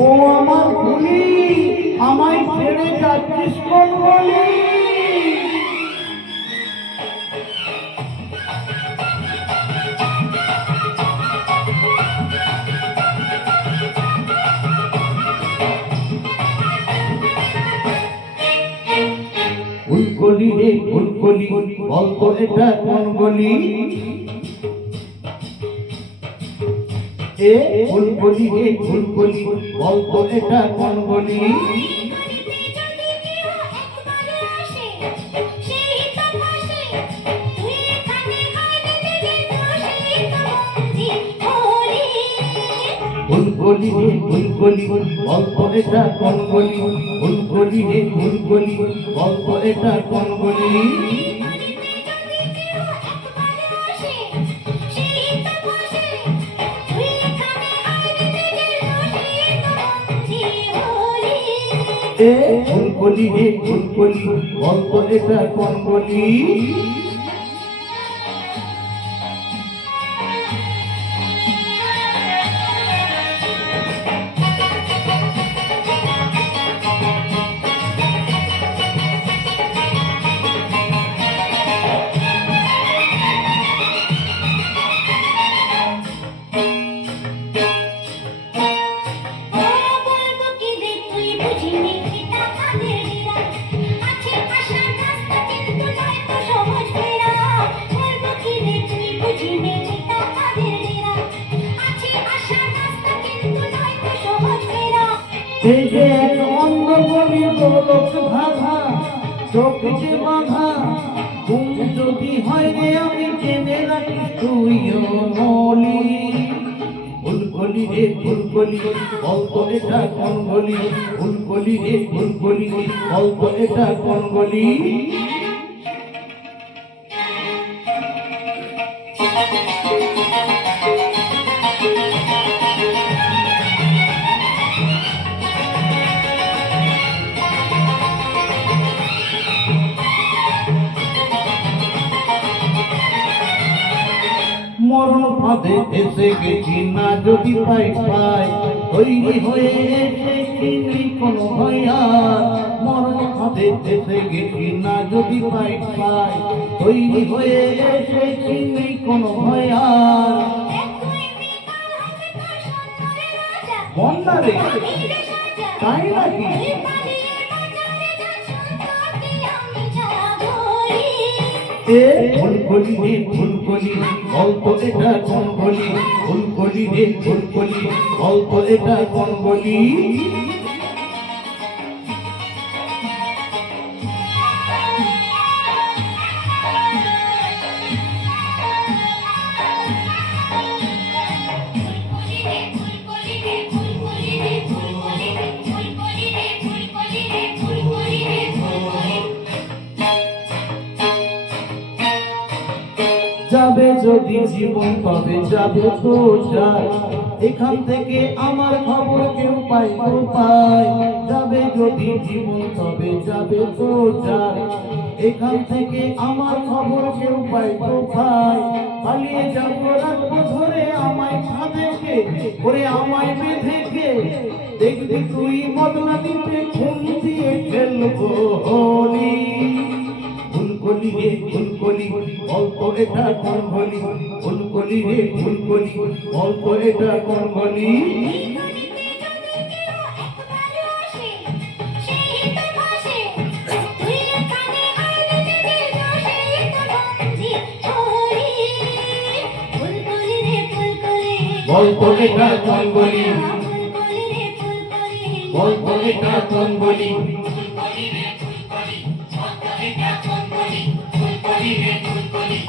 আমার ভুলি আমায় ছেড়ে যাচ্ছিস কোন বলি? ফুলকলি রে ফুলকলি বলতো এটা কোন গলি এ ফুলকলি রে ফুলকলি বলতো এটা কোন গলি ফুলকলি রে ফুলকলি বলতো এটা কোন গলি ফুলকলি রে ফুলকলি বলতো এটা কোন গলি এ ফুলকলি রে ফুলকলি বলতো এটা কোন এই যে এক বলি গোলক ভাধা চোখ যে বাধা, ঘুম যদি হয় আমি জেনে রাখি তুইও মলি ফুলকলি রে, ফুলকলি অল্প এটা কোন গলি? ফুলকলি রে, ফুলকলি অল্প এটা কোন গলি? মরণ ফাঁদে এসে গেছি না যদি পাই পাই। তৈরি হয়ে এসেছি নেই কোনো ভয় আর। মরণ ফাঁদে এসে গেছি না যদি পাই পাই। তৈরি হয়ে এসেছি নেই কোনো ভয় আর। বন্যা রে তাই নাকি? এ ফুলকলি রে ফুলকলি অল্প এটা কোন গলি ফুলকলি রে ফুলকলি অল্প এটা কোন যাবে যদি জীবন, তবে যাবে তো এখান থেকে আমার খবর কেউ পাই তো পাই যাবে যদি জীবন, তবে যাবে তো এখান থেকে আমার খবর কেউ পাই তো পাই পালিয়ে যাব রাখব ধরে আমায় ফাঁদেকে ওরে আমায় বেঁধেকে দেখবি তুই বদলা দিতে খুন এটা কোন গলি রে ফুলকলি অল্প এটা কোন গলি অল্প এটা কোন গলি অল্প এটা কোন গলি রে রে ফুলকলি ফুলকলি রে ফুলকলি